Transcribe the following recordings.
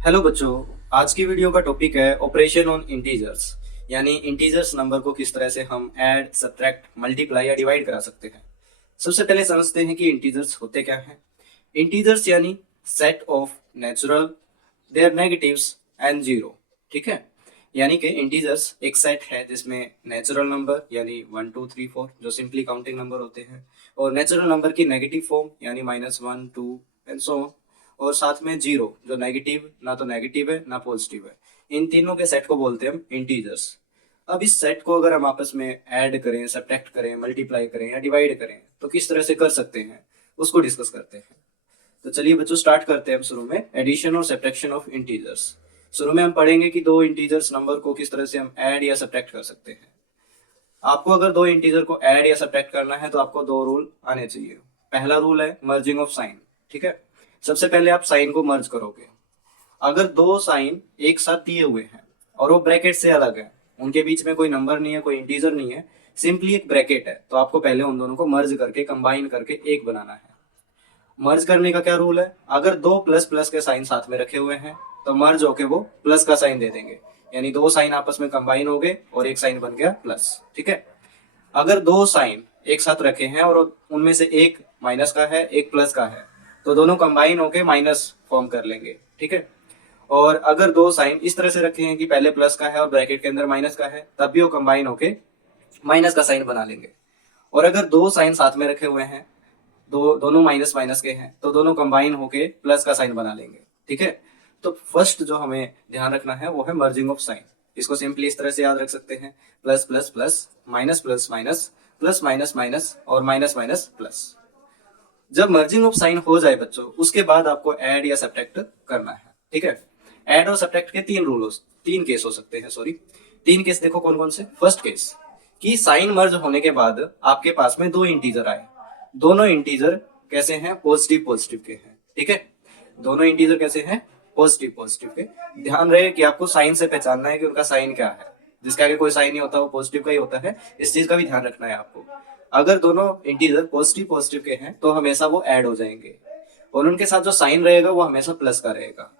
Hello बच्चों। आज की वीडियो का टॉपिक है ऑपरेशन ऑन इंटीजर्स, यानी इंटीजर्स नंबर को किस तरह से हम ऐड, सब्ट्रैक्ट, मल्टीप्लाई या डिवाइड करा सकते हैं। सबसे पहले समझते हैं कि इंटीजर्स होते क्या हैं। इंटीजर्स यानी set of natural, their negatives and zero. ठीक है, यानी कि इंटीजर्स एक सेट है जिसमें नेचुरल नंबर यानी 1 2 3 4 जो सिंपली काउंटिंग नंबर होते हैं, और नेचुरल नंबर की नेगेटिव फॉर्म यानी -1 2 एंड सो ऑन, और साथ में जीरो जो नेगेटिव, ना तो नेगेटिव है ना पॉजिटिव है। इन तीनों के सेट को बोलते हैं हम इंटीजर्स। अब इस सेट को अगर हम आपस में ऐड करें, सब्ट्रैक्ट करें, मल्टीप्लाई करें या डिवाइड करें तो किस तरह से कर सकते हैं, उसको डिस्कस करते हैं। तो चलिए बच्चों, स्टार्ट करते हैं हम शुरू में एडिशन और सब्ट्रैक्शन ऑफ इंटीजर्स। शुरू में हम पढ़ेंगे कि दो इंटीजर्स नंबर को किस तरह से हम ऐड या सब्ट्रैक्ट कर सकते हैं। आपको अगर दो इंटीजर को ऐड या सब्ट्रैक्ट करना है तो आपको दो रूल आने चाहिए। पहला रूल है मर्जिंग ऑफ साइन। ठीक है, सबसे पहले आप साइन को मर्ज करोगे। अगर दो साइन एक साथ दिए हुए हैं और वो ब्रैकेट से अलग है, उनके बीच में कोई नंबर नहीं है, कोई इंटीजर नहीं है, सिंपली एक ब्रैकेट है, तो आपको पहले उन दोनों को मर्ज करके कंबाइन करके एक बनाना है। मर्ज करने का क्या रूल है, अगर दो प्लस प्लस के साइन साथ में रखे हुए हैं तो मर्ज होके वो प्लस का साइन दे देंगे, यानी दो साइन आपस में कंबाइन हो गए और एक साइन बन गया प्लस। ठीक है, अगर दो साइन एक साथ रखे हैं और उनमें से एक माइनस का है, एक प्लस का है, तो दोनों कंबाइन होके माइनस फॉर्म कर लेंगे। ठीक है, और अगर दो साइन इस तरह से रखे हैं कि पहले प्लस का है और ब्रैकेट के अंदर माइनस का है, तब भी वो कंबाइन होके माइनस का साइन बना लेंगे। और अगर दो साइन साथ में रखे हुए हैं, दोनों माइनस माइनस के हैं, तो दोनों कंबाइन होके प्लस का साइन बना लेंगे। ठीक है, तो फर्स्ट जो हमें ध्यान रखना है वो है मर्जिंग ऑफ साइन। इसको सिंपली इस तरह से याद रख सकते हैं, plus plus plus, minus plus minus, plus minus minus और माइनस माइनस प्लस। जब मर्जिंग ऑफ साइन हो जाए बच्चों, उसके बाद आपको ऐड या सब्ट्रैक्ट करना है। ठीक है, ऐड और सब्ट्रैक्ट के तीन केस हो सकते हैं। सॉरी, तीन केस देखो कौन कौन से। फर्स्ट केस कि साइन मर्ज होने के बाद आपके पास में दो इंटीजर आए, दोनों इंटीजर कैसे हैं, पॉजिटिव पॉजिटिव के हैं। ठीक है, दोनों इंटीजर कैसे हैं, पॉजिटिव पॉजिटिव के। ध्यान रहे कि आपको साइन से पहचानना है कि उनका साइन क्या है। जिसके आगे कोई साइन नहीं होता वो पॉजिटिव का ही होता है, इस चीज का भी ध्यान रखना है आपको। अगर दोनों इंटीजर पॉजिटिव पॉजिटिव के हैं तो हमेशा वो ऐड हो जाएंगे, और उनके साथ जो साइन रहेगा वो हमेशा प्लस का रहेगा।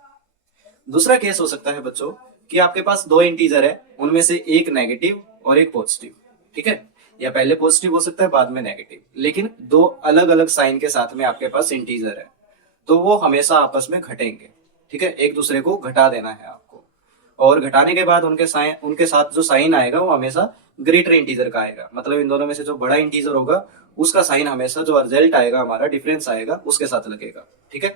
दूसरा केस हो सकता है बच्चों कि आपके पास दो इंटीजर है, उनमें से एक नेगेटिव और एक पॉजिटिव। ठीक है, या पहले पॉजिटिव हो सकता है बाद में नेगेटिव, लेकिन दो अलग अलग साइन के साथ में आपके पास इंटीजर है, तो वो हमेशा आपस में घटेंगे। ठीक है, एक दूसरे को घटा देना है आपको, और घटाने के बाद उनके साथ जो साइन आएगा वो हमेशा ग्रेटर इंटीजर का आएगा। मतलब इन दोनों में से जो बड़ा इंटीजर होगा उसका साइन हमेशा, जो रिजल्ट आएगा हमारा, डिफरेंस आएगा, उसके साथ लगेगा। ठीक है,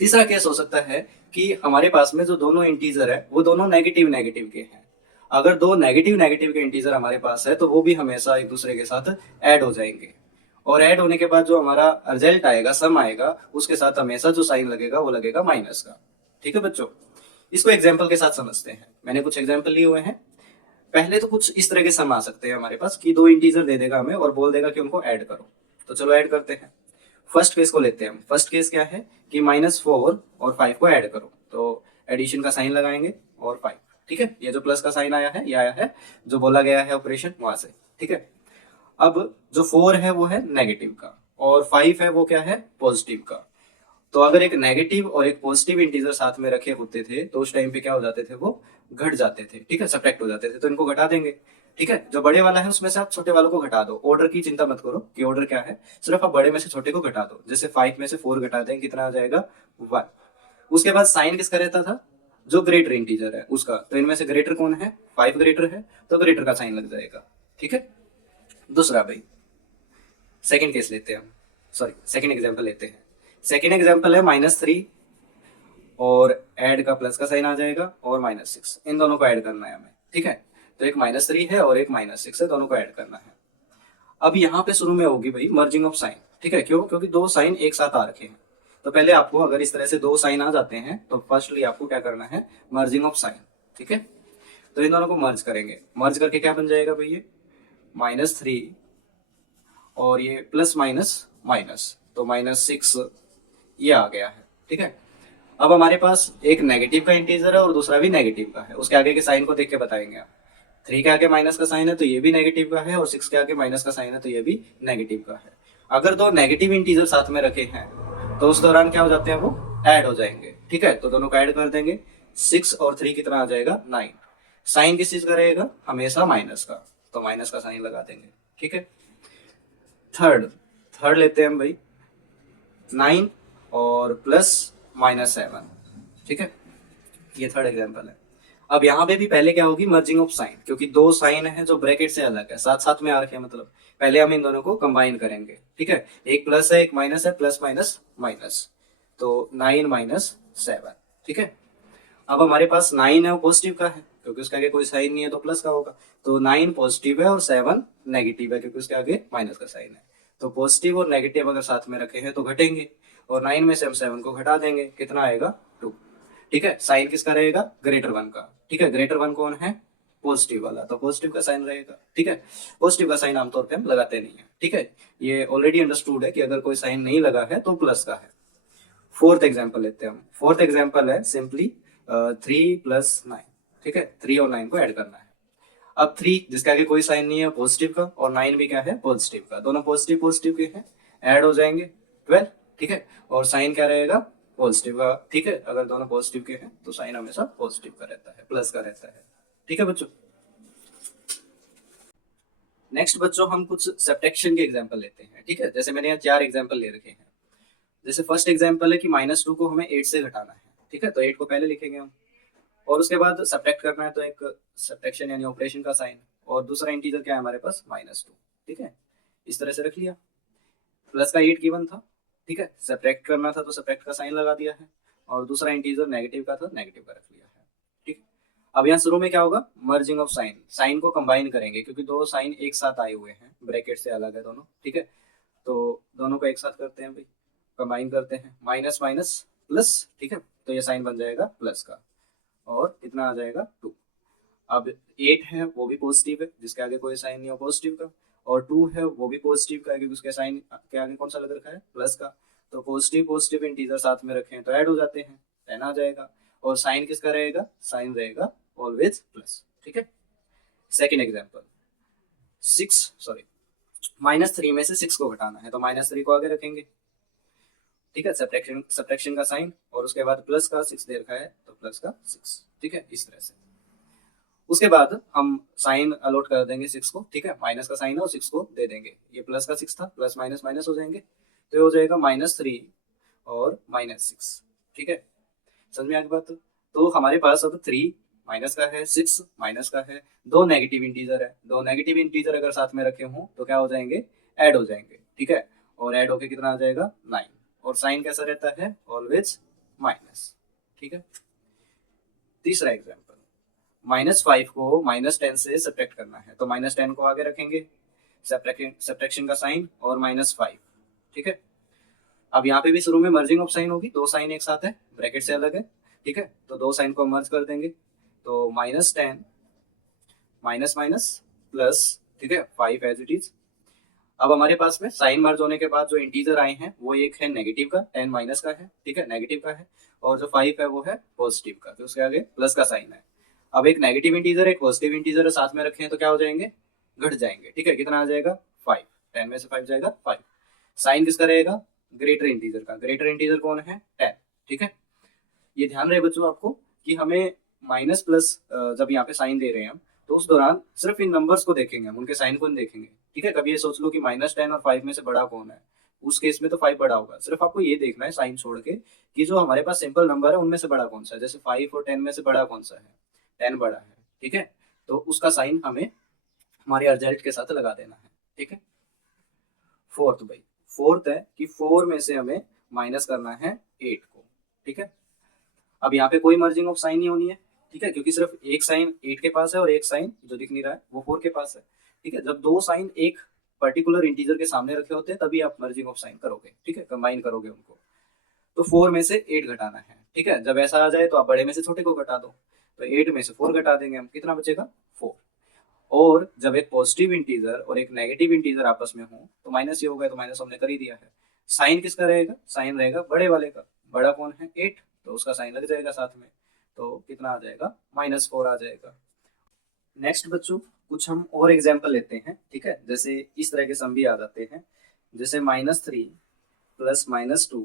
तीसरा केस हो सकता है कि हमारे पास में जो दोनों इंटीजर है वो दोनों नेगेटिव नेगेटिव के हैं। अगर दो नेगेटिव नेगेटिव के इंटीजर हमारे पास है तो वो भी हमेशा एक दूसरे के साथ ऐड हो जाएंगे, और ऐड होने के बाद जो हमारा रिजल्ट आएगा, सम आएगा, उसके साथ हमेशा जो साइन लगेगा वो लगेगा माइनस का। ठीक है बच्चों, इसको एग्जाम्पल के साथ समझते हैं। मैंने कुछ एग्जाम्पल लिए हुए हैं। पहले तो कुछ इस तरह के सम आ सकते हैं हमारे पास कि दो इंटीजर दे देगा हमें और बोल देगा कि उनको ऐड करो। तो चलो ऐड करते हैं। फर्स्ट केस को लेते हैं हम। फर्स्ट केस क्या है कि -4 और 5 को ऐड करो, तो एडिशन का साइन लगाएंगे और 5। ठीक है, ये जो प्लस का साइन आया है ये आया है जो बोला गया है ऑपरेशन वहां से। ठीक है, अब जो 4 है वो है नेगेटिव का और 5 है वो क्या है, पॉजिटिव का। तो अगर एक नेगेटिव और एक पॉजिटिव इंटीजर साथ में रखे होते थे तो उस टाइम पे क्या हो जाते थे, वो घट जाते थे। ठीक है, सब्ट्रैक्ट हो जाते थे, तो इनको घटा देंगे। ठीक है, जो बड़े वाला है उसमें से आप छोटे वालों को घटा दो। ऑर्डर की चिंता मत करो कि ऑर्डर क्या है, सिर्फ आप बड़े में से छोटे को घटा दो। जैसे 5 में से 4 घटा दें, कितना आ जाएगा, 1। उसके बाद साइन किसका रहता था, जो ग्रेटर इंटीजर है उसका। तो इनमें से ग्रेटर कौन है, 5 ग्रेटर है, तो ग्रेटर का साइन लग जाएगा। ठीक है, दूसरा भाई सेकेंड केस लेते हैं हम, सॉरी सेकेंड एग्जाम्पल लेते हैं। सेकेंड एग्जाम्पल है -3 और ऐड का प्लस का साइन आ जाएगा और -6, इन दोनों को ऐड करना है हमें। ठीक है, तो एक -3 है और एक -6 है, दोनों को ऐड करना है। अब यहाँ पे शुरू में होगी भाई मर्जिंग ऑफ साइन। ठीक है, क्यों, क्योंकि दो साइन एक साथ आ रखे हैं। तो पहले आपको अगर इस तरह से दो साइन आ जाते हैं तो फर्स्टली आपको क्या करना है, मर्जिंग ऑफ साइन। ठीक है, तो इन दोनों को मर्ज करेंगे। मर्ज करके क्या बन जाएगा भाई, ये -3 और ये प्लस माइनस माइनस, तो -6 ये आ गया है। ठीक है, अब हमारे पास एक नेगेटिव का इंटीजर है और दूसरा भी नेगेटिव का है। उसके आगे के साइन को देख के बताएंगे आप। 3 के आगे माइनस का साइन है तो ये भी नेगेटिव का है, और 6 के आगे माइनस का साइन है तो ये भी नेगेटिव का है। अगर दो नेगेटिव इंटीजर साथ में रखे हैं तो उस दौरान क्या हो जाते हैं, वो ऐड हो जाएंगे। ठीक ठीक है, तो दोनों को ऐड कर देंगे, 6 और 3 कितना आ जाएगा 9। साइन किस चीज का रहेगा, हमेशा माइनस का, तो माइनस का साइन लगा देंगे। ठीक है, थर्ड थर्ड लेते हैं हम भाई, 9 और प्लस -7। ठीक है, ये थर्ड एग्जांपल है। अब यहाँ पे भी पहले क्या होगी, मर्जिंग ऑफ साइन, क्योंकि दो साइन है जो ब्रैकेट से अलग है, साथ साथ में आ रखे हैं, मतलब पहले हम इन दोनों को कंबाइन करेंगे। ठीक है, एक प्लस है एक माइनस है, प्लस माइनस माइनस, तो 9 - 7। ठीक है, अब हमारे पास 9 है वो पॉजिटिव का है, क्योंकि उसके आगे कोई साइन नहीं है तो प्लस का होगा, तो 9 पॉजिटिव है और 7 नेगेटिव है, क्योंकि उसके आगे माइनस का साइन है। तो पॉजिटिव और नेगेटिव अगर साथ में रखे हैं तो घटेंगे, और 9 में से हम 7 को घटा देंगे, कितना आएगा 2। ठीक है, साइन किसका रहेगा, ग्रेटर वन का। ठीक है, ग्रेटर वन कौन है, पॉजिटिव वाला, तो पॉजिटिव का साइन रहेगा। ठीक है, पॉजिटिव का साइन आमतौर पे हम लगाते नहीं है। ठीक है, ये ऑलरेडी अंडरस्टूड है कि अगर कोई साइन नहीं लगा है तो प्लस का है। फोर्थ एग्जाम्पल लेते हैं हम। फोर्थ एग्जाम्पल है सिंपली 3 + 9। ठीक है, 3 और 9 को ऐड करना है। अब 3 जिसके आगे कोई साइन नहीं है पॉजिटिव का, और 9 भी क्या है पॉजिटिव का, दोनों पॉजिटिव पॉजिटिव के हैं, ऐड हो जाएंगे 12। ठीक है, और साइन क्या रहेगा, पॉजिटिव का। ठीक है, अगर दोनों पॉजिटिव के हैं तो साइन हमेशा पॉजिटिव का रहता है, प्लस का रहता है। ठीक है बच्चों, नेक्स्ट बच्चों हम कुछ सब्ट्रैक्शन के एग्जांपल लेते हैं। ठीक है, जैसे मैंने यहाँ 4 एग्जांपल ले रखे हैं। जैसे फर्स्ट एग्जांपल है कि -2 को हमें 8 से घटाना है। ठीक है, तो 8 को पहले लिखेंगे हम, और उसके बाद सब्ट्रैक्ट करना है, तो एक सब्ट्रैक्शन यानी ऑपरेशन का साइन, और दूसरा इंटीजर क्या है हमारे पास -2। ठीक है, इस तरह से रख लिया, प्लस का 8 गिवन था। ठीक है, सब्ट्रैक्ट करना था तो सब्ट्रैक्ट का साइन लगा दिया है, और दूसरा इंटीजर नेगेटिव का था, नेगेटिव का रख लिया है। ठीक, अब यहाँ शुरू में क्या होगा, मर्जिंग ऑफ साइन, साइन को कंबाइन करेंगे, क्योंकि दो साइन एक साथ आए हुए हैं, ब्रैकेट से अलग है दोनों। ठीक है, तो दोनों को एक साथ करते हैं भाई, कंबाइन करते हैं, माइनस माइनस प्लस। ठीक है, तो ये साइन बन जाएगा प्लस का, और कितना आ जाएगा 2। अब 8 है वो भी पॉजिटिव है, जिसके आगे कोई साइन नहीं है पॉजिटिव का, और 2 है वो भी पॉजिटिव का है, क्योंकि उसके साइन के आगे कौन सा लग रखा है, प्लस का। तो पॉजिटिव पॉजिटिव इंटीजर साथ में रखें तो ऐड हो जाते हैं, 10 आ जाएगा, और साइन किसका रहेगा, साइन रहेगा ऑलवेज प्लस। ठीक है, सेकेंड एग्जाम्पल, -3 में से 6 को घटाना है, तो -3 को आगे रखेंगे। ठीक है, सब्ट्रैक्शन का साइन, और उसके बाद प्लस का 6 दे रखा है तो प्लस का 6। ठीक है, इस तरह से। उसके बाद हम साइन अलॉट कर देंगे 6 को। ठीक है, माइनस का साइन है और 6 को दे देंगे, ये प्लस का 6 था, प्लस माइनस माइनस हो जाएंगे, तो ये हो जाएगा -3 और -6। ठीक है, समझ में आ गई बात। तो हमारे पास अब 3 माइनस का है, 6 माइनस का है, दो नेगेटिव इंटीजर है, दो नेगेटिव इंटीजर अगर साथ में रखे हों तो क्या हो जाएंगे, ऐड हो जाएंगे। ठीक है, और ऐड होके कितना आ जाएगा 9, और साइन कैसा रहता है, ऑलवेज माइनस। ठीक है, तीसरा एग्जाम्पल, -5 को -10 से सब्ट्रैक्ट करना है, तो -10 को आगे रखेंगे, सब्ट्रैक्शन का साइन और -5। ठीक है, अब यहाँ पे भी शुरू में मर्जिंग ऑफ साइन होगी, दो साइन एक साथ है, ब्रैकेट से अलग है। ठीक है, तो दो साइन को मर्ज कर देंगे, तो -10 माइनस माइनस प्लस। ठीक है, 5 एज इट इज। अब हमारे पास में साइन मर्ज होने के बाद जो इंटीजर आए हैं वो एक है नेगेटिव का, 10 माइनस का है। ठीक है, नेगेटिव का है, और जो 5 है वो है पॉजिटिव का, तो उसके आगे प्लस का साइन है। अब एक नेगेटिव इंटीजर एक पॉजिटिव इंटीजर साथ में रखे हैं तो क्या हो जाएंगे, घट जाएंगे। ठीक है, कितना आ जाएगा 5, 10 में से 5 जाएगा 5। साइन किसका रहेगा, ग्रेटर इंटीजर का, ग्रेटर इंटीजर कौन है 10। ठीक है, ये ध्यान रहे बच्चों आपको कि हमें माइनस प्लस जब यहाँ पे साइन दे रहे हैं हम, तो उस दौरान सिर्फ इन नंबर्स को देखेंगे हम, उनके साइन को नहीं देखेंगे। ठीक है, कभी ये सोच लो कि -10 और 5 में से बड़ा कौन है, उस केस में तो 5 बड़ा होगा। सिर्फ आपको ये देखना है साइन छोड़ के कि जो हमारे पास सिंपल नंबर है उनमें से बड़ा कौन सा है, जैसे 5 और 10 में से बड़ा कौन सा है, 10 बड़ा है। ठीक है, तो उसका साइन हमें हमारे रिजल्ट के साथ लगा देना है। ठीक है, फोर्थ भाई, फोर्थ है कि 4 में से हमें माइनस करना है 8 को। ठीक है, अब यहाँ पे कोई मर्जिंग ऑफ साइन नहीं होनी है। ठीक है, क्योंकि सिर्फ एक साइन 8 के पास है और एक साइन जो दिख नहीं रहा है वो 4 के पास है। ठीक है, जब दो साइन एक पर्टिकुलर इंटीजर के सामने रखे होते हैं तभी आप मर्जिंग ऑफ साइन करोगे। ठीक है, कंबाइन करोगे उनको, तो 4 में से 8 घटाना है। ठीक है, जब ऐसा आ जाए तो आप बड़े में से छोटे को घटा दो, तो 8 में से 4 घटा देंगे हम, कितना बचेगा 4। और जब एक पॉजिटिव इंटीजर और एक नेगेटिव इंटीजर आपस में हो तो माइनस ही होगा, तो माइनस हमने कर ही दिया है। साइन किसका रहेगा, साइन रहेगा बड़े वाले का, बड़ा कौन है 8, तो उसका साइन लग जाएगा साथ में, तो कितना आ जाएगा -4 आ जाएगा। नेक्स्ट बच्चों कुछ हम और एग्जाम्पल लेते हैं। ठीक है, जैसे इस तरह के सम भी आ जाते हैं, जैसे -3 + -2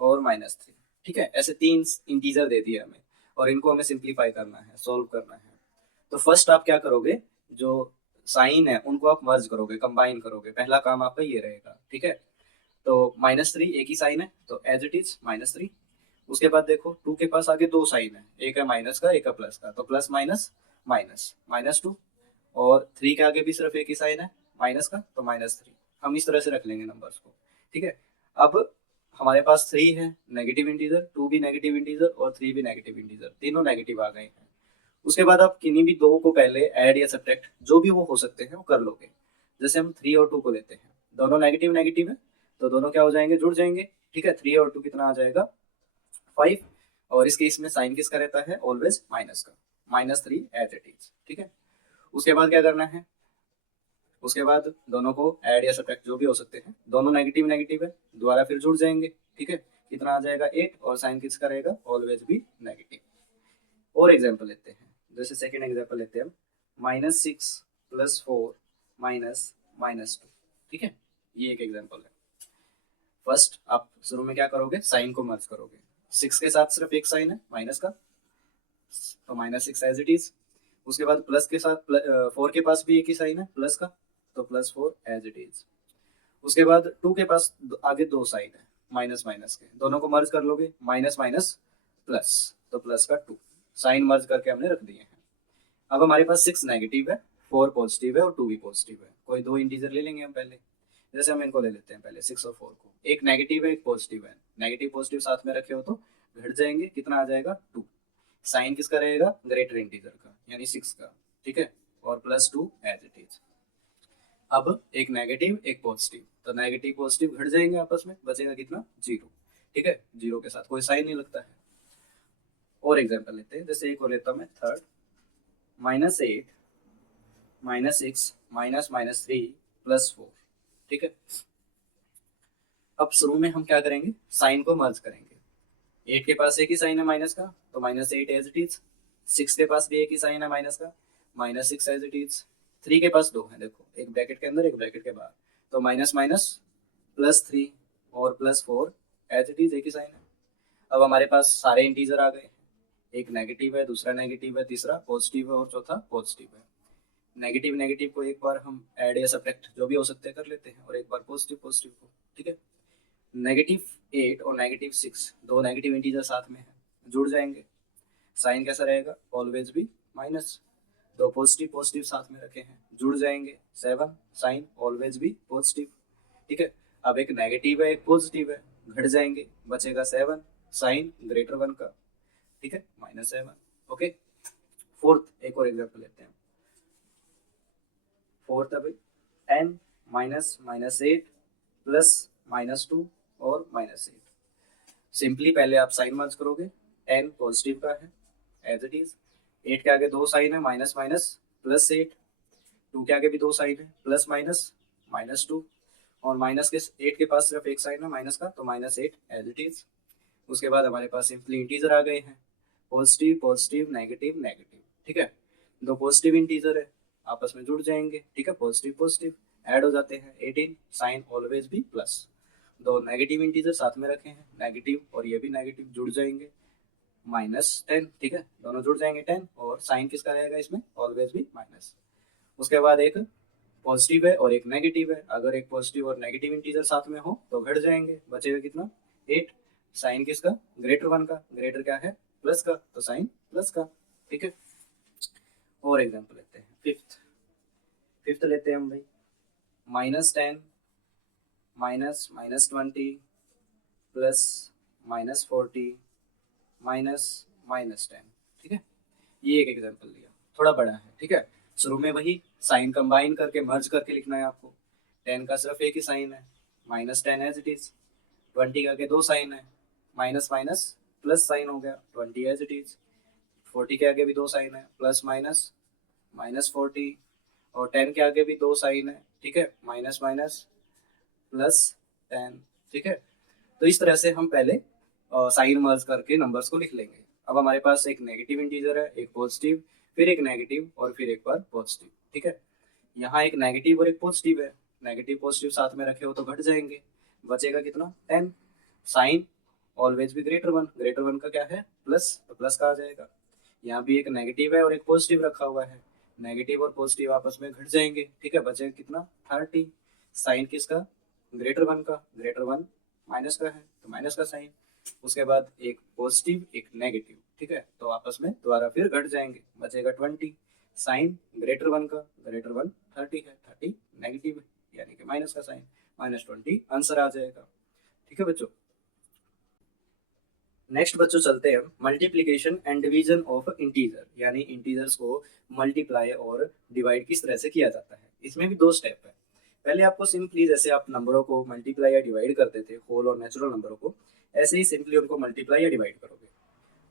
और -3। ठीक है। ऐसे 3 इंटीजर दे दिए हमें और इनको हमें सिंप्लीफाई करना है, सोल्व करना है। तो फर्स्ट आप क्या करोगे, जो साइन है उनको आप मर्ज करोगे, कंबाइन करोगे, पहला काम आपका ये रहेगा, ठीक है। तो -3 एक ही साइन है तो एज इट इज -3। उसके बाद देखो 2 के पास आगे 2 साइन है, एक है माइनस का एक है प्लस का, तो प्लस माइनस माइनस -2। और 3 के आगे भी सिर्फ एक ही साइन है माइनस का, तो -3। हम इस तरह से रख लेंगे नंबर्स को, ठीक है। अब हमारे पास 3 है नेगेटिव इंटीजर, 2 भी नेगेटिव इंटीजर और 3 भी नेगेटिव इंटीजर, तीनों नेगेटिव आ गए हैं। उसके बाद आप किन्हीं भी दो को पहले ऐड या सब्ट्रैक्ट जो भी वो हो सकते हैं वो कर लोगे। जैसे हम 3 और 2 को लेते हैं, दोनों नेगेटिव नेगेटिव है तो दोनों क्या हो जाएंगे, जुड़ जाएंगे, ठीक है। 3 और 2 कितना आ जाएगा 5। और इस केस में साइन किसका रहता है, ऑलवेज माइनस का, -3 एज इट इज, ठीक है। उसके बाद क्या करना है, उसके बाद दोनों को ऐड या सब्ट्रैक्ट जो भी हो सकते हैं, दोनों नेगेटिव नेगेटिव है, दोबारा फिर जुड़ जाएंगे, ठीक है। कितना आ जाएगा 8 और साइन किसका रहेगा, ऑलवेज भी नेगेटिव। और एग्जांपल लेते हैं, जैसे सेकंड एग्जांपल लेते हैं हम, -6 + 4 -2, ठीक है। ये एक एग्जांपल है। फर्स्ट आप शुरू में क्या करोगे, साइन को मर्ज करोगे। 6 के साथ सिर्फ एक साइन है माइनस का, तो -6 एज इट इज। उसके बाद प्लस के साथ 4 के पास भी एक ही साइन है प्लस का, तो +4 एज इट इज। उसके बाद 2 के पास आगे 2 साइन है माइनस माइनस के, दोनों को मर्ज कर लोगे, माइनस माइनस प्लस, तो प्लस का 2, साइन मर्ज करके हमने रख दिए हैं। अब हमारे पास 6 नेगेटिव है, 4 पॉजिटिव है और 2 भी पॉजिटिव है। कोई दो इंटीजर ले लेंगे हम पहले, जैसे हम इनको ले लेते हैं पहले 6 और 4 को। एक नेगेटिव है एक पॉजिटिव है, नेगेटिव पॉजिटिव साथ में रखे हो तो घट जाएंगे, कितना आ जाएगा 2। साइन किसका रहेगा, ग्रेटर इंटीजर का यानी 6 का, ठीक है। और +2 एज इट इज। अब एक नेगेटिव एक पॉजिटिव, तो नेगेटिव पॉजिटिव घट जाएंगे आपस में, बचेगा कितना 0, ठीक है। 0 के साथ कोई साइन नहीं लगता है। और एग्जांपल लेते हैं, जैसे एक और लेता हूं मैं थर्ड, -8 -6 -3 +4, ठीक है। अब शुरू में हम क्या करेंगे, साइन को मर्ज करेंगे। 8 के पास एक ही साइन है माइनस का, तो -8 एज इट इज। 6 के पास भी एक ही साइन है माइनस का, -6 एज इट इज। 3 के पास 2 है, देखो एक ब्रैकेट के अंदर एक ब्रैकेट के बाहर, तो माइनस माइनस +3 और +4 एज इट इज, एक ही साइन है। अब हमारे पास सारे इंटीजर आ गए, एक नेगेटिव है, दूसरा नेगेटिव है, तीसरा पॉजिटिव है और चौथा पॉजिटिव है। नेगेटिव नेगेटिव को एक बार हम ऐड या सब्ट्रैक्ट जो भी हो सकते हैं कर लेते हैं, और एक बार पॉजिटिव पॉजिटिव को, ठीक है। -8 और -6 दो नेगेटिव इंटीजर साथ में है, जुड़ जाएंगे, साइन कैसा रहेगा, ऑलवेज भी माइनस। दो पॉजिटिव पॉजिटिव साथ में रखे हैं, जुड़ जाएंगे, 7, साइन ऑलवेज भी पॉजिटिव, ठीक है। अब एक नेगेटिव है एक पॉजिटिव है, घट जाएंगे, बचेगा 7, साइन >1 का, ठीक है, -7, ओके। फोर्थ एक और एग्जांपल लेते हैं। फोर्थ अब 10 -8 + -2 और -8। सिंपली पहले आप साइन मर्ज करोगे, 10 पॉजिटिव का है एज इट इज। 8 के आगे 2 साइन है माइनस माइनस +8, 2 के आगे भी 2 साइन है प्लस माइनस -2, और माइनस के 8 के पास सिर्फ एक साइन है माइनस का, तो -8 एज इट इज। उसके बाद हमारे पास सिंपली इंटीजर आ गए हैं, पॉजिटिव पॉजिटिव नेगेटिव नेगेटिव, ठीक है। दो पॉजिटिव इंटीजर है, आपस में जुड़ जाएंगे, ठीक है, पॉजिटिव पॉजिटिव ऐड हो जाते हैं, 18, साइन ऑलवेज भी प्लस। दो नेगेटिव इंटीजर साथ में रखे हैं, नेगेटिव और ये भी नेगेटिव जुड़ जाएंगे, -10, ठीक है, दोनों जुड़ जाएंगे 10, और साइन किसका रहेगा इसमें, ऑलवेज भी माइनस। उसके बाद एक पॉजिटिव है और एक नेगेटिव है, अगर एक पॉजिटिव और नेगेटिव इंटीजर साथ में हो तो घट जाएंगे, बचेगा कितना 8, साइन किसका, >1 का, ग्रेटर क्या है प्लस का, तो साइन प्लस का, ठीक है। और एग्जांपल लेते हैं, फिफ्थ लेते हैं हम भाई, -10 -20 + -40 -10, ठीक है। ये एक एग्जांपल लिया, थोड़ा बड़ा है, ठीक है। शुरू में वही साइन कंबाइन करके मर्ज करके लिखना है आपको। 10 का सिर्फ एक ही साइन है -10 एज इट इज। 20 के आगे 2 साइन है, माइनस माइनस प्लस साइन हो गया, 20 एज इट इज। 40 के आगे भी 2 साइन है, प्लस माइनस -40, और 10 के आगे भी 2 साइन है, ठीक है, माइनस माइनस +10, ठीक है। तो इस तरह से हम पहले साइन मर्ज करके नंबर्स को लिख लेंगे। अब हमारे पास एक नेगेटिव इंटीजर है, एक पॉजिटिव, फिर एक नेगेटिव और फिर एक बार पॉजिटिव, ठीक है। यहाँ एक नेगेटिव और एक पॉजिटिव है, नेगेटिव पॉजिटिव साथ में रखे हो तो घट जाएंगे, बचेगा कितना 10, साइन ऑलवेज भी ग्रेटर वन का क्या है प्लस, तो प्लस का आ जाएगा। यहाँ भी एक नेगेटिव है और एक पॉजिटिव रखा हुआ है, नेगेटिव और पॉजिटिव आपस में घट जाएंगे, ठीक है, बचेगा कितना 30। साइन किसका, ग्रेटर वन माइनस का है तो माइनस का साइन, उसके बाद एक पॉजिटिव एक नेगेटिव, ठीक है, तो आपस में दोबारा फिर घट जाएंगे, बचेगा 20। साइन ग्रेटर वन का, ग्रेटर वन 30 है, 30 नेगेटिव है यानी कि माइनस का साइन, -20 आंसर आ जाएगा, ठीक है बच्चों। नेक्स्ट बच्चों चलते हैं multiplication and division of integer, यानी इंटीजर्स को मल्टीप्लाई और डिवाइड किस तरह से किया जाता है। इसमें भी दो स्टेप है। पहले आपको सिंपली जैसे आप नंबरों को मल्टीप्लाई या डिवाइड करते थे, होल और नेचुरल नंबरों को, ऐसे ही सिंपली उनको मल्टीप्लाई या डिवाइड करोगे।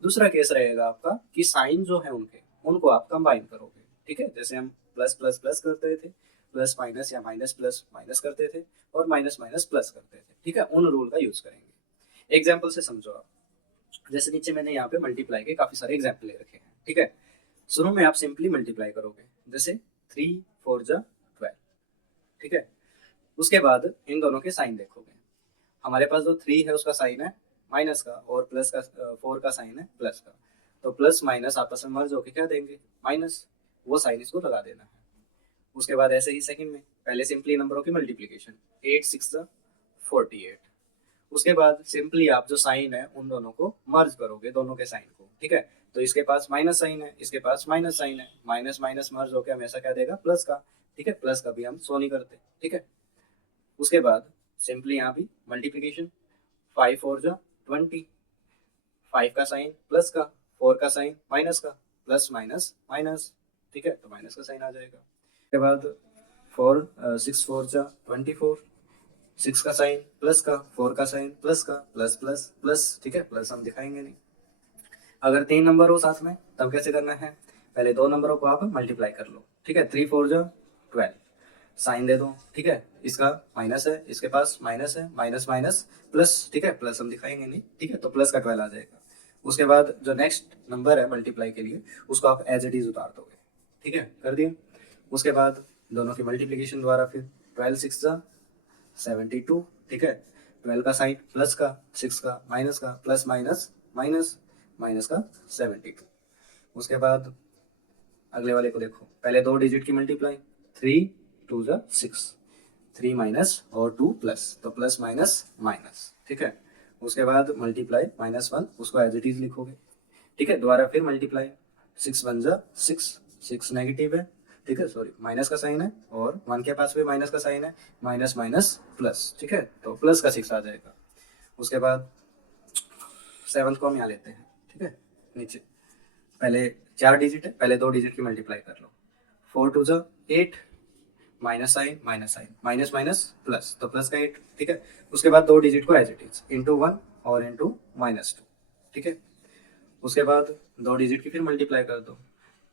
दूसरा केस रहेगा आपका कि साइन जो है उनके, उनको आप कंबाइन करोगे, ठीक है, जैसे हम प्लस प्लस प्लस करते थे, प्लस माइनस या माइनस प्लस माइनस करते थे, और माइनस माइनस प्लस करते थे, ठीक है, उन रूल का यूज करेंगे। एग्जाम्पल से समझो आप, जैसे नीचे मैंने यहाँ पे मल्टीप्लाई के काफी सारे एग्जाम्पल ले रखे हैं, ठीक है। शुरू में आप सिंपली मल्टीप्लाई करोगे, जैसे 3 4 जा 12, ठीक है। उसके बाद इन दोनों के साइन देखोगे, हमारे पास जो 3 है उसका साइन है माइनस का, और प्लस का 4 का साइन है प्लस का, तो प्लस माइनस आपस में मर्ज होके क्या देंगे माइनस, वो साइन इसको लगा देना है। उसके बाद ऐसे ही सेकंड में, पहले सिंपली नंबरों की मल्टीप्लीकेशन, 8 6 जा 48, उसके बाद सिंपली आप जो साइन है उन दोनों को मर्ज करोगे, दोनों के साइन को, ठीक है। तो इसके पास माइनस साइन है, इसके पास माइनस साइन है, माइनस माइनस मर्ज होकर हमेशा क्या देगा प्लस का, ठीक है, प्लस का भी हम सो नहीं करते, ठीक है। उसके बाद सिंपली यहाँ भी मल्टीप्लीकेशन, 5 4 जा 20, 5 का साइन प्लस का, 4 का साइन माइनस का, प्लस माइनस माइनस, ठीक है, तो माइनस का साइन आ जाएगा। उसके बाद 6 4 जा 24, 6 का साइन प्लस का, 4 का साइन प्लस का, प्लस प्लस प्लस, ठीक है, प्लस हम दिखाएंगे नहीं। अगर 3 नंबर हो साथ में तब कैसे करना है, पहले 2 नंबरों को आप मल्टीप्लाई कर लो, ठीक है, 3 4 जा 12, साइन दे दो, ठीक है, इसका माइनस है, इसके पास माइनस है, माइनस माइनस प्लस, ठीक है, प्लस हम दिखाएंगे नहीं, ठीक है, तो प्लस का 12 आ जाएगा। उसके बाद जो नेक्स्ट नंबर है मल्टीप्लाई के लिए, उसको आप एज इट इज उतार दोगे, ठीक है, कर दिया। उसके बाद दोनों की मल्टीप्लीकेशन द्वारा फिर 12 6 जा 72, ठीक है, 12 का साइन प्लस का, 6 का माइनस का, प्लस माइनस माइनस, माइनस का 72। उसके बाद अगले वाले को देखो, पहले 2 डिजिट की मल्टीप्लाई, 3 2 जा 6, 3 माइनस और 2 प्लस, तो प्लस माइनस माइनस, ठीक है। उसके बाद मल्टीप्लाई -1, उसको एज इट इज लिखोगे, ठीक है, दोबारा फिर मल्टीप्लाई, 6 1 जा 6, 6 नेगेटिव है, ठीक है, सॉरी माइनस का साइन है, और 1 के पास भी माइनस का साइन है, माइनस माइनस प्लस, ठीक है, तो प्लस का 6 आ जाएगा। उसके बाद 7 को हम यहाँ लेते हैं, ठीक है, नीचे पहले 4 डिजिट है, पहले 2 डिजिट की मल्टीप्लाई कर लो, 4 2 जा 8, minus sign minus minus plus, तो प्लस का 8, ठीक है। उसके बाद 2 डिजिट को एज इट इज इंटू 1 और इंटू -2, ठीक है। उसके बाद 2 डिजिट की फिर मल्टीप्लाई कर दो,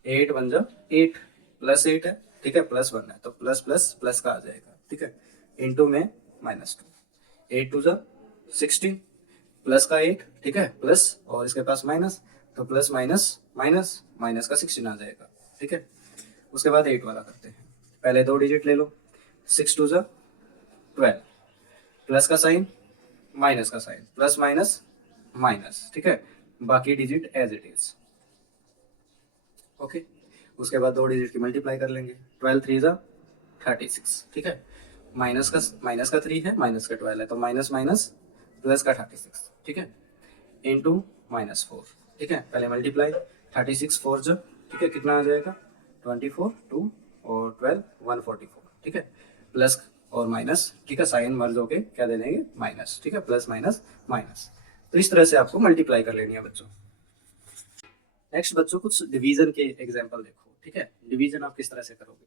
8 1 जा 8, प्लस 8 है, ठीक है, प्लस 1 है, तो प्लस प्लस प्लस का आ जाएगा, ठीक है, इंटू में -2, 8 2 जा 16, प्लस का 8, ठीक है, प्लस और इसके पास माइनस, तो प्लस माइनस माइनस, माइनस का 16 आ जाएगा, ठीक है। उसके बाद 8 वाला करते हैं, पहले 2 डिजिट ले लो, 6 2 जा 12, प्लस का साइन माइनस का साइन, प्लस माइनस माइनस, ठीक है, बाकी digit as it is, okay. उसके बाद 2 डिजिट की मल्टीप्लाई कर लेंगे, 12 3 जा 36, ठीक है, माइनस का 3 है, माइनस का 12 है, तो माइनस माइनस प्लस का 36, ठीक है, इंटू -4, ठीक है, पहले मल्टीप्लाई 36 4 जा, ठीक है, कितना आ जाएगा 24 2 और 12 144, ठीक है, प्लस और माइनस, ठीक है, साइन मर्ज होके क्या दे देंगे माइनस, ठीक है, प्लस माइनस माइनस। तो इस तरह से आपको मल्टीप्लाई कर लेनी है बच्चों। नेक्स्ट बच्चों कुछ डिवीजन के एग्जांपल देखो, ठीक है, डिवीजन आप किस तरह से करोगे।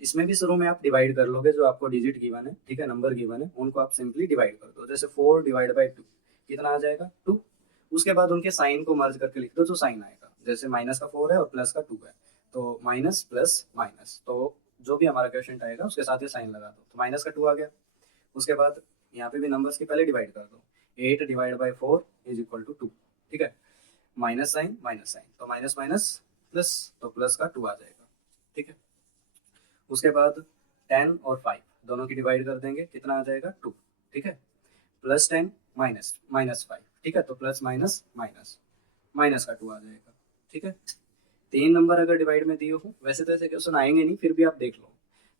इसमें भी शुरू में आप डिवाइड कर लोगे, जो आपको डिजिट गिवन है, ठीक है, नंबर गिवन है, उनको आप सिंपली डिवाइड कर दो, जैसे 4 डिवाइड बाई 2 कितना आ जाएगा 2। उसके बाद उनके साइन को मर्ज करके लिख दो, जो साइन आएगा, जैसे माइनस का 4 है और प्लस का 2 है, तो माइनस प्लस माइनस, तो जो भी हमारा क्वेश्चन आएगा उसके साथ ही साइन लगा दो, तो माइनस का 2 आ गया। उसके बाद यहाँ पे भी नंबर्स की पहले डिवाइड कर दो, 8 divide by 4 is equal to 2, ठीक है, माइनस साइन तो माइनस माइनस प्लस, तो प्लस का 2 आ जाएगा, ठीक है। उसके बाद 10 और 5 दोनों की डिवाइड कर देंगे, कितना आ जाएगा 2, ठीक है, प्लस 10 माइनस माइनस 5, ठीक है, तो प्लस माइनस माइनस माइनस का 2 आ जाएगा, ठीक है। 3 नंबर अगर डिवाइड में दिए हो, वैसे तो ऐसे क्वेश्चन आएंगे नहीं, फिर भी आप देख लो।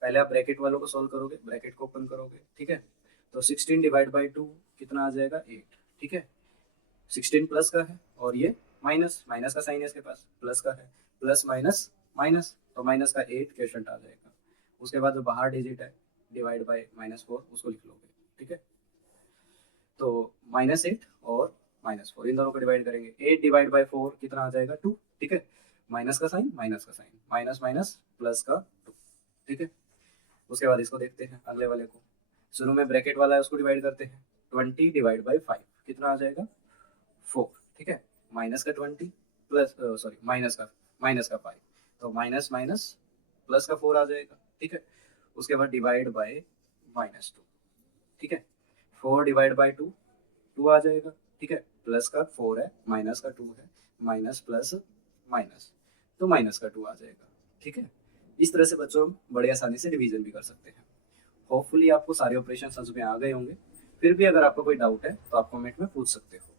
पहले आप ब्रैकेट वालों को सॉल्व करोगे, ब्रैकेट को ओपन करोगे, ठीक है। तो 16 डिवाइड बाई 2 कितना आ जाएगा 8, ठीक है। 16 प्लस का है और ये माइनस, माइनस का साइन है इसके पास, प्लस का है, प्लस माइनस माइनस, तो माइनस का 8 क्वेश्चन आ जाएगा। उसके बाद जो बाहर डिजिट है डिवाइड बाई -4 उसको लिख लोगे, ठीक है। तो -8 और -4 इन दोनों को डिवाइड करेंगे, 8 डिवाइड बाई 4 कितना आ जाएगा 2, ठीक है। माइनस का साइन, माइनस का साइन, माइनस माइनस प्लस का 2, ठीक है। उसके बाद इसको देखते हैं अगले वाले को। शुरू में ब्रैकेट वाला है उसको डिवाइड करते हैं, 20 डिवाइड बाई 5 कितना आ जाएगा 4, ठीक है। माइनस का 20 प्लस सॉरी माइनस का 5, तो माइनस माइनस प्लस का 4 आ जाएगा, ठीक है। उसके बाद डिवाइड बाय -2, ठीक है। 4 डिवाइड बाय 2 2 आ जाएगा, ठीक है। प्लस का 4 है, माइनस का 2 है, माइनस प्लस माइनस, तो माइनस का 2 आ जाएगा, ठीक है। इस तरह से बच्चों हम बड़े आसानी से डिवीजन भी कर सकते हैं। होपफुली आपको सारे ऑपरेशन समझ में आ गए होंगे। फिर भी अगर आपको कोई डाउट है तो आप कमेंट में पूछ सकते हो।